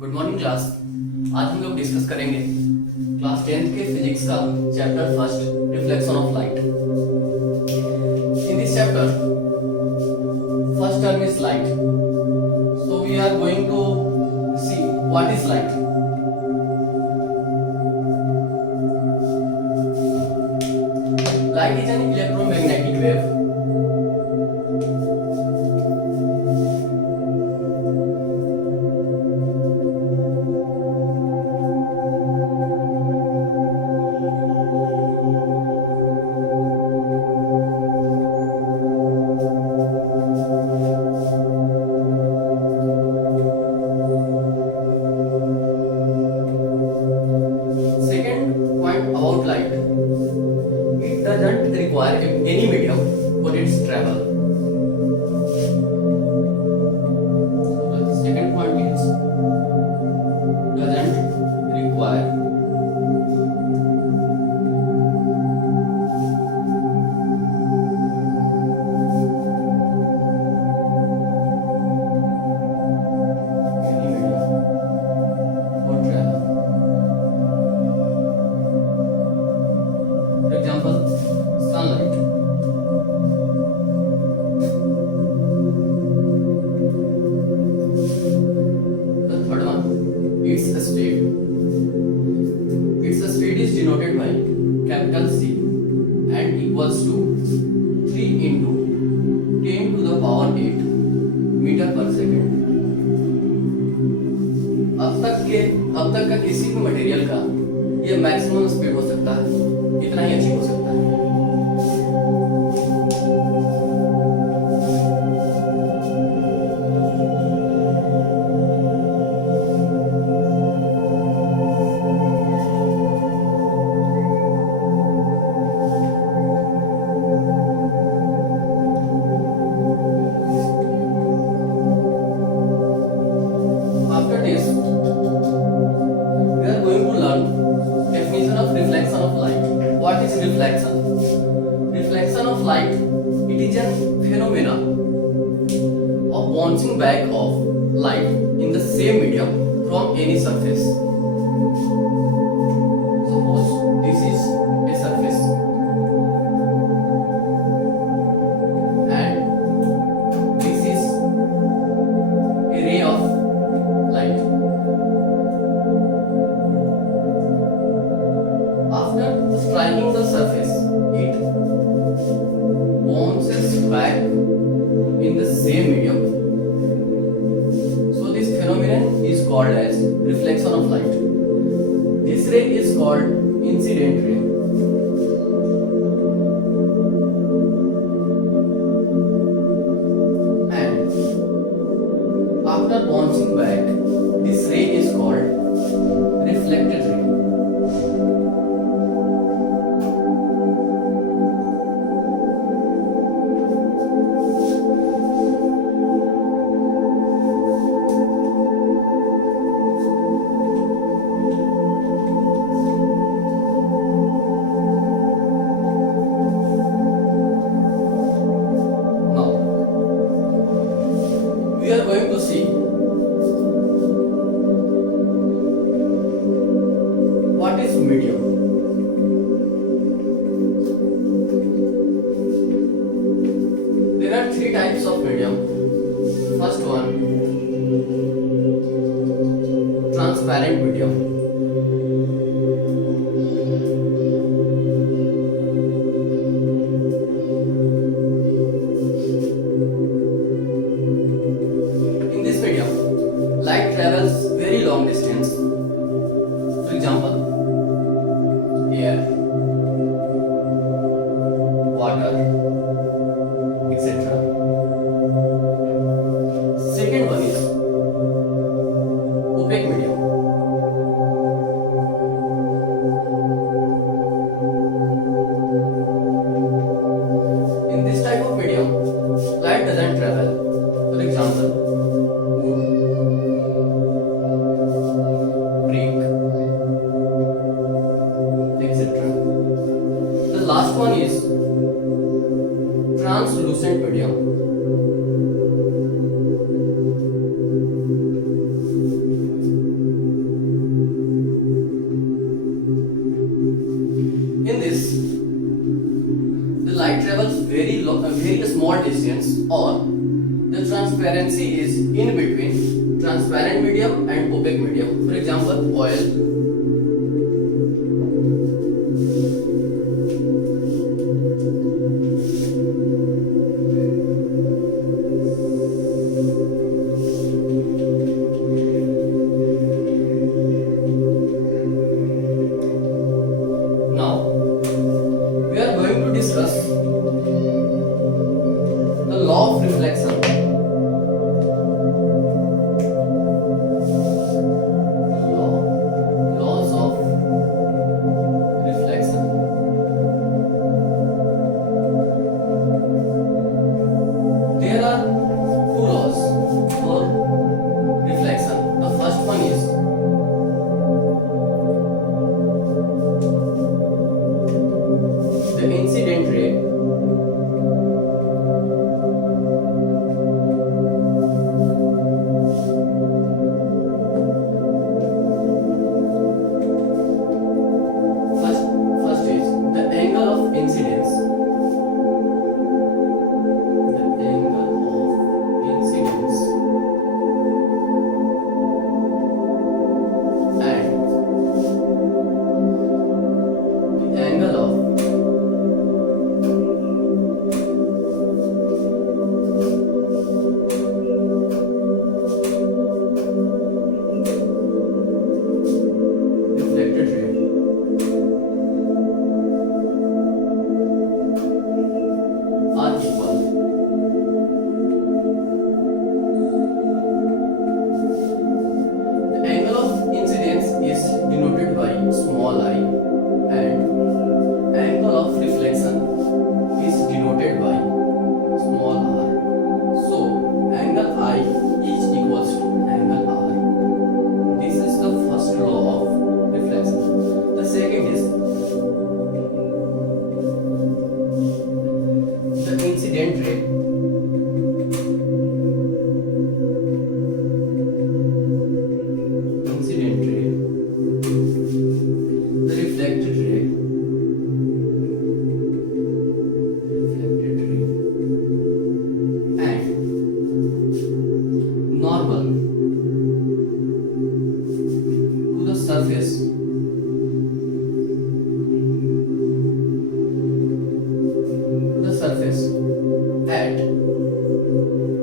Good morning class. आज हम लोग डिस्कस करेंगे क्लास 10th के फिजिक्स का chapter first, reflection of light. In this chapter first term is light, so we are going to see what is light. Light is an electromagnetic wave about light. It doesn't require any medium for its travel. So the second point is doesn't require any medium for travel. For example, sunlight. The third one, its speed. Its speed is denoted by capital C and equals to 3 into 10 to the power 8 metre पर second. अब तक का किसी भी material का ये maximum speed हो सकता है, इतना ही अचीव हो सकता है। After this, we are going to learn definition of reflection of light. What is reflection? Reflection of light, it is a phenomena of bouncing back of light in the same medium from any surface. Suppose this is a surface and this is a ray of light. After striking the surface, it bounces back in the same medium. So this phenomenon is called as reflection of light. This ray is called incident ray. And after bouncing back, this ray is called reflected ray. Now, we are going to see what is medium. There are three types of medium. First one, transparent medium. In this medium, light travels very long distance. For example, air, water, etc. Second one is opaque medium. In this type of medium, light doesn't travel. For example, wood, brick, etc. The last one is translucent medium. translucence, or the transparency is in between transparent medium and opaque medium. For example, oil. Now, we are going to discuss the law of reflection. Laws of reflection. There are two laws for reflection. The first one is the incident ray. First is the angle of incidence. The angle of incidence and the angle of reflected ray are equal. The angle of incidence is denoted by small I and angle of reflection is denoted by small r. So angle I is equals to angle r. This is the first law of reflection. The second is the incident ray. Incident ray, the reflected ray, and normal to the surface at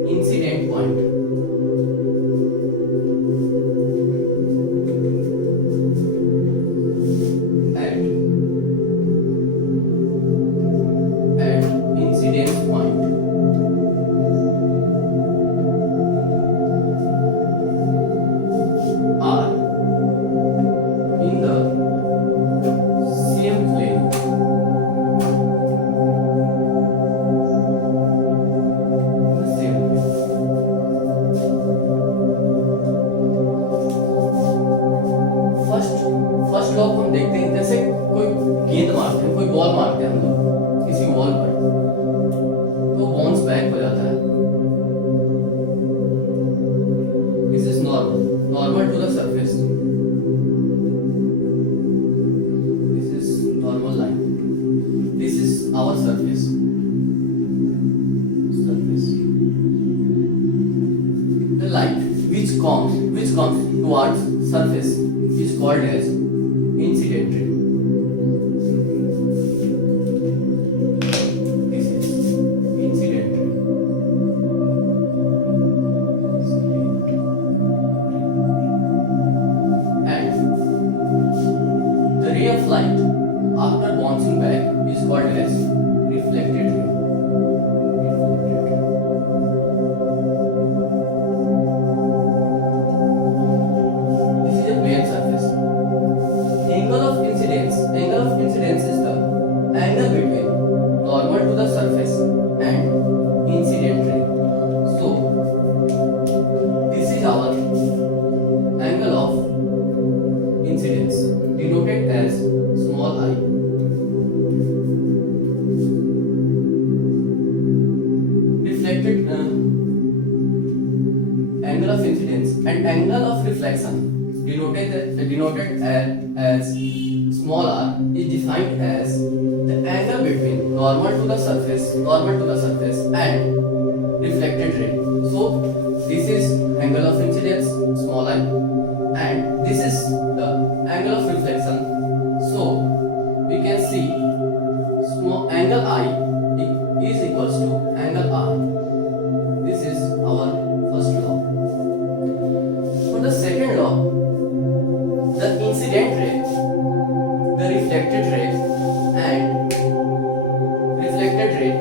incident point. At incidence point are in the same plane. The same plane. First law हम देखते हैं, जैसे कोई गेंद मारते हैं, कोई ball मारते हैं हम लोग किसी वॉल पर, तो बाउंस बैक हो जाता है. This is normal to the surface. This is normal line. This is our surface. The light which comes towards surface is called as incident ray. This is incident ray. And the ray of light after bouncing back is called as reflected ray. This is a plane surface. Angle of incidence is the angle between normal to the surface and incident ray. So this is our angle of incidence, denoted as small I. Reflected angle of incidence and angle of reflection, denoted as small r, is defined as the angle between normal to the surface and reflected ray. So this is angle of incidence, small I, and this is the angle of reflection. So we can see small angle I is equals to angle R. This is our first law. For the second law, the incident ray, the reflected ray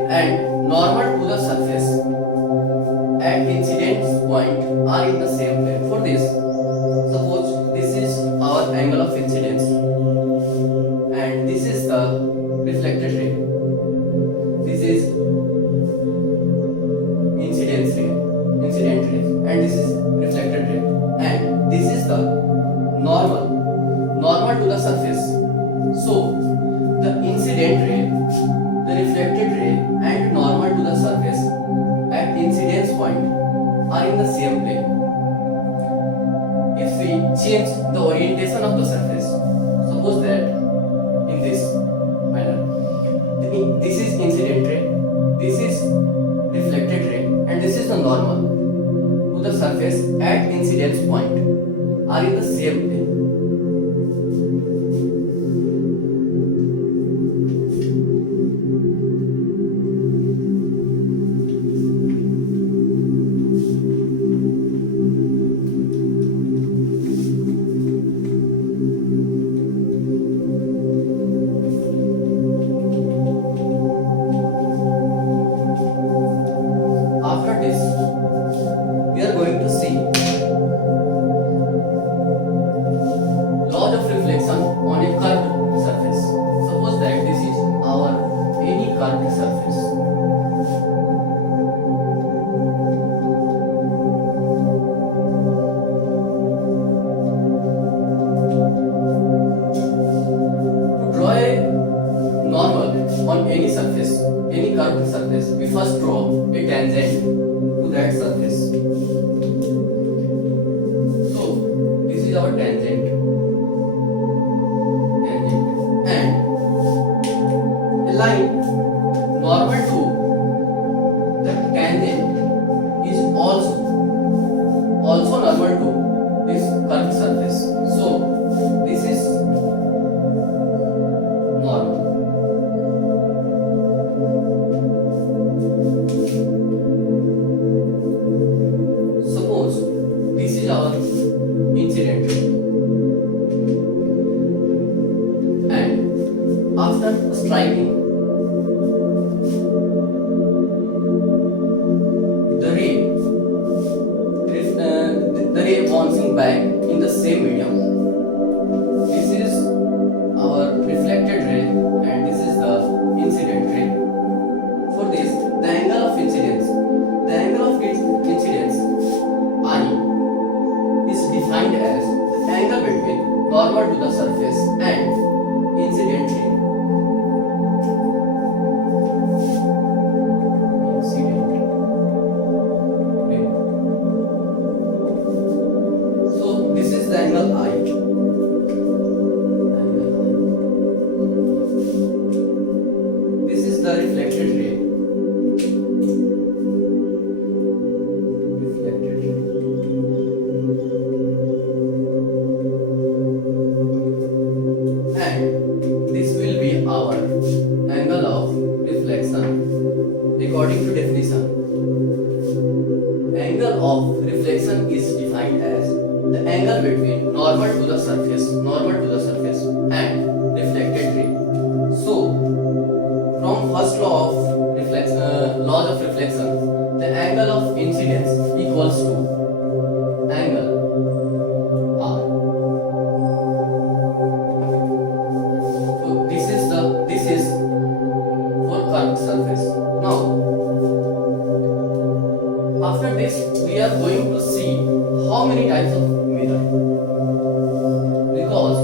and normal to the surface at incidence point are in the same plane. For this, suppose this is our angle of incidence and this is the reflected ray. This is incident ray, and this is reflected ray, and this is the normal to the surface. So the incident ray, the reflected ray and normal to the surface at incidence point are in the same plane. If we change the orientation of the surface, suppose that in this manner, this is incident ray, this is reflected ray, and this is the normal to the surface at incidence point are in the same plane. After this, we are going to see laws of reflection on a curved surface. Suppose that this is our any curved surface. To draw a normal on any surface, any curved surface, we first draw a tangent to that surface. So this is our tangent, and a line normal to the tangent is also normal to this curved surface. So this is normal. Suppose this is our incident ray, and after striking, the ray bouncing back in the same medium. This is our reflected ray and this is the incident ray. For this, the angle of incidence, I, is defined as the angle between normal to the surface and incident ray. So this is the angle I. This is the reflected ray. And this will be our angle of reflection. According to definition, angle of reflection is defined as the angle between normal to the surface and reflected ray. So from first law of reflection, the angle of incidence equals to angle R. So this is for curved surface. Now after this, we are going to see how many types of mirror, because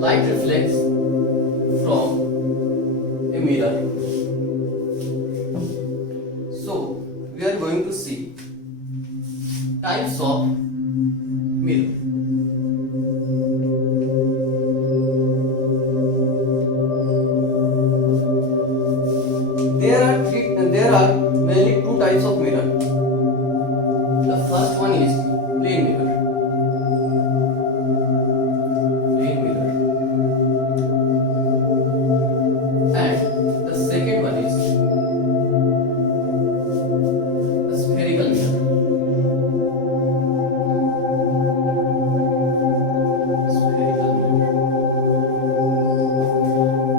light reflects from a mirror. So we are going to see types of mirror. The first one is plane mirror. Plane mirror. And the second one is the spherical mirror. Spherical mirror.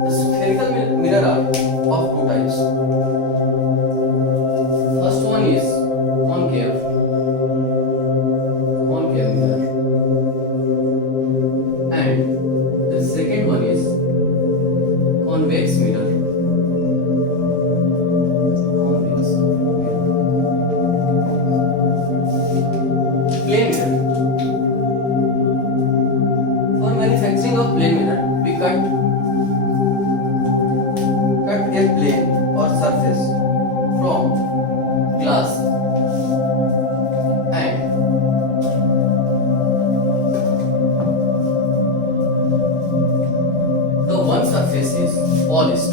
The spherical mirror are of two types. First one is concave mirror, and the second one is convex mirror. Convex mirror. Plane mirror. For manufacturing of plane mirror, we cut a plane or surface from glass and the one surface is polished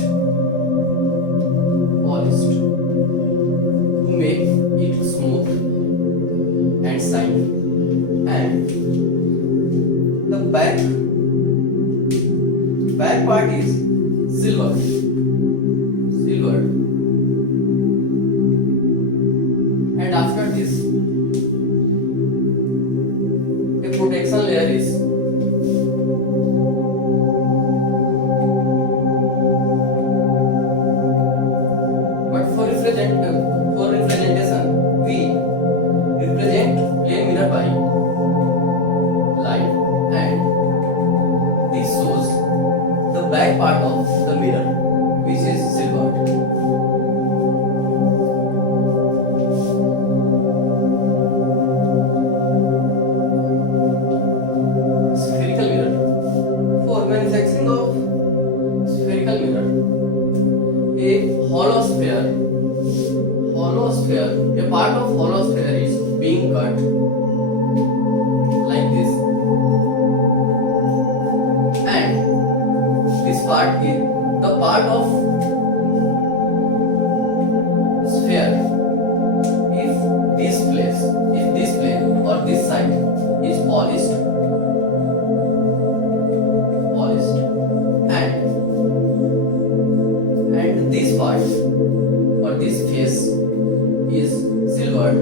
to make it smooth and shiny, and the back part is silvered, and after this a protection layer is but for representation we represent plane mirror by line, and this shows the back part of the mirror which is silvered. Spherical mirror. For manufacturing of spherical mirror, a part of hollow sphere is being cut like this, and this part is the part of sphere. If this plane or this side is polished, and this part or this face is silvered.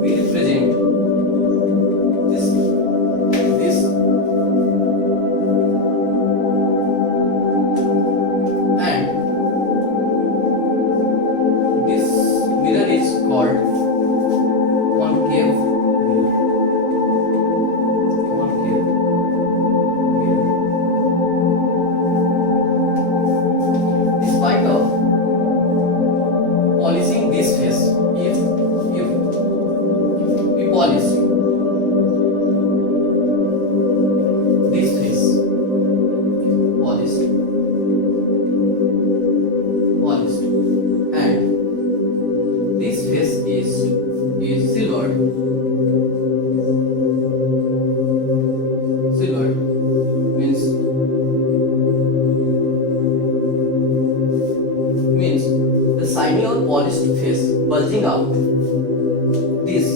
We represent this like this, and this mirror is called concave mirror. Despite of polishing this face, if we polish this face, polished, and this face is silvered, means the shiny or polished face bulging out. This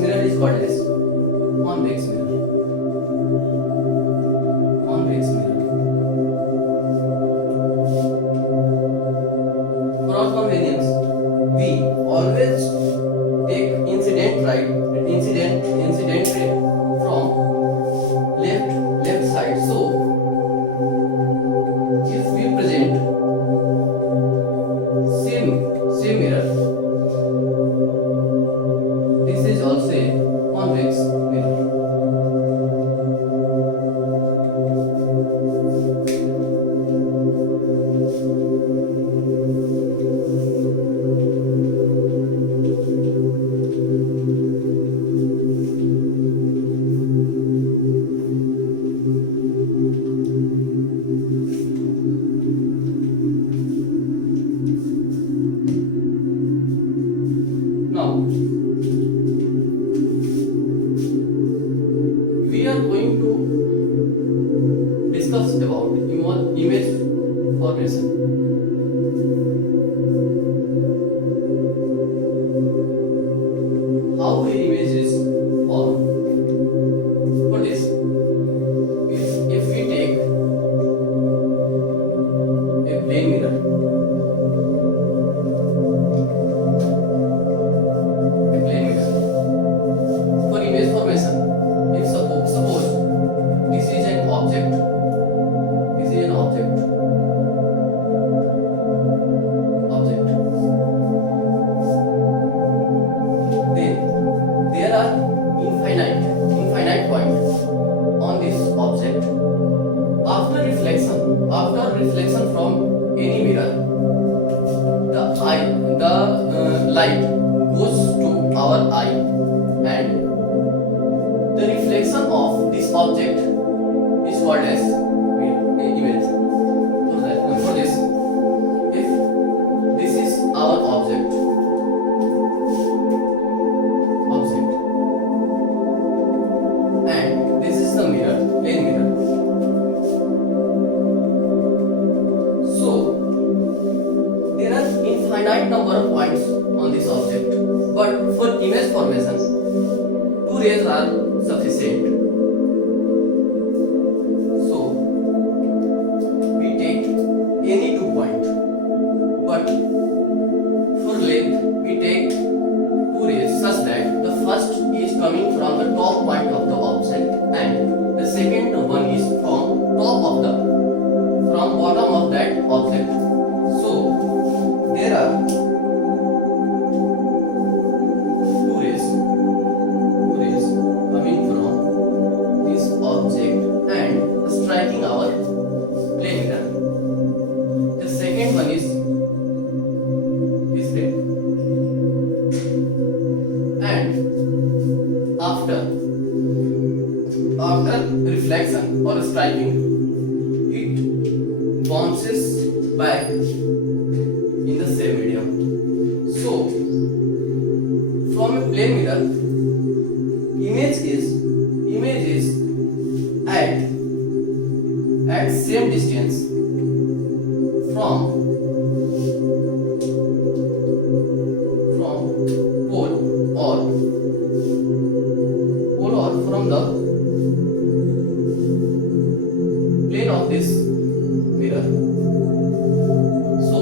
mirror is called as convex mirror. For our convenience, we always take incident ray from left side. So if we present same mirror, this is also a convex mirror. are going to discuss about image formation. How an image is formed. For this, if we take a plane mirror, for image formation, if suppose this is an object, then there are infinite points on this object. After reflection from any mirror, the light goes to our eye, and the reflection of this object is called as image. For this, if this is our object, and this is the mirror, plane mirror. So there are infinite number of points on this object, but for image formation, two rays are sufficient. So we take any 2 points, but for length we take 2 rays such that the first is coming from the top point of the object and the second one is from bottom of that object. So there are 2 rays coming from this object and striking our plane mirror. The second one is this ray, and after reflection or striking, it bounces back in the same medium. So from a plane mirror, image is at same distance from pole or from the plane of this mirror. So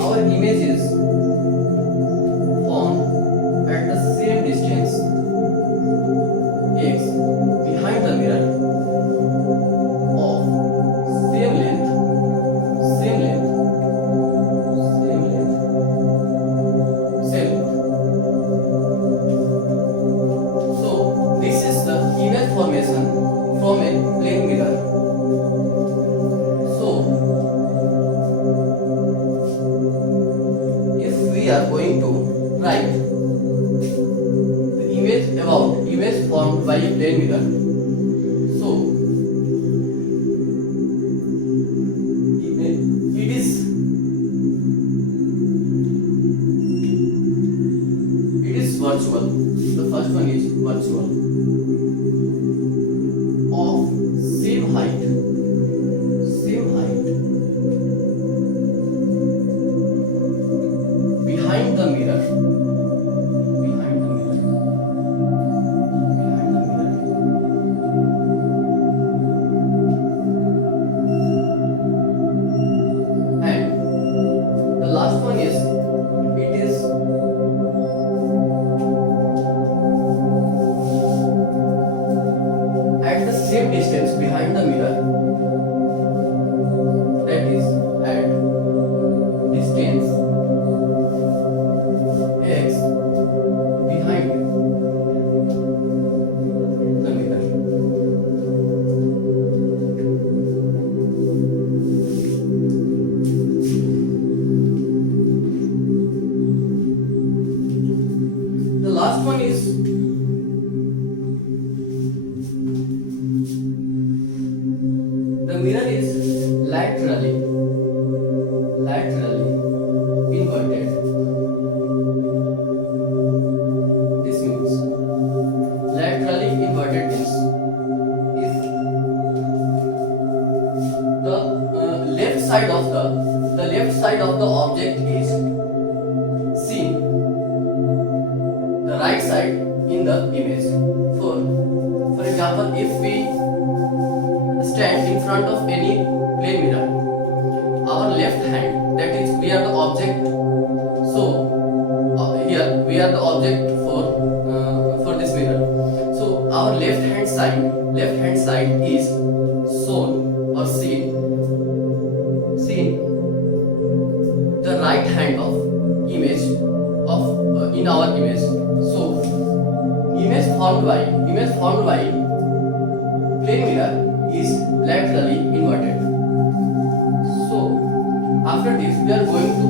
our image is formed at the same distance x behind the mirror of same length. So this is the image formation from a plane mirror. So if we are going to write the image formed by a plane mirror, so it is virtual. The first one is virtual, of same height behind the mirror, and the last one is it is at the same distance behind the mirror, that is at distance x behind the mirror. The last one is the mirror is laterally inverted. This means laterally inverted means object is seen the right side in the image. For example, if we stand in front of any plane mirror, our left hand, that is we are the object, so here we are the object for this mirror, so our left hand side is shown or seen the right hand of image of in our image. So image formed by plane mirror is laterally inverted. So after this we are going to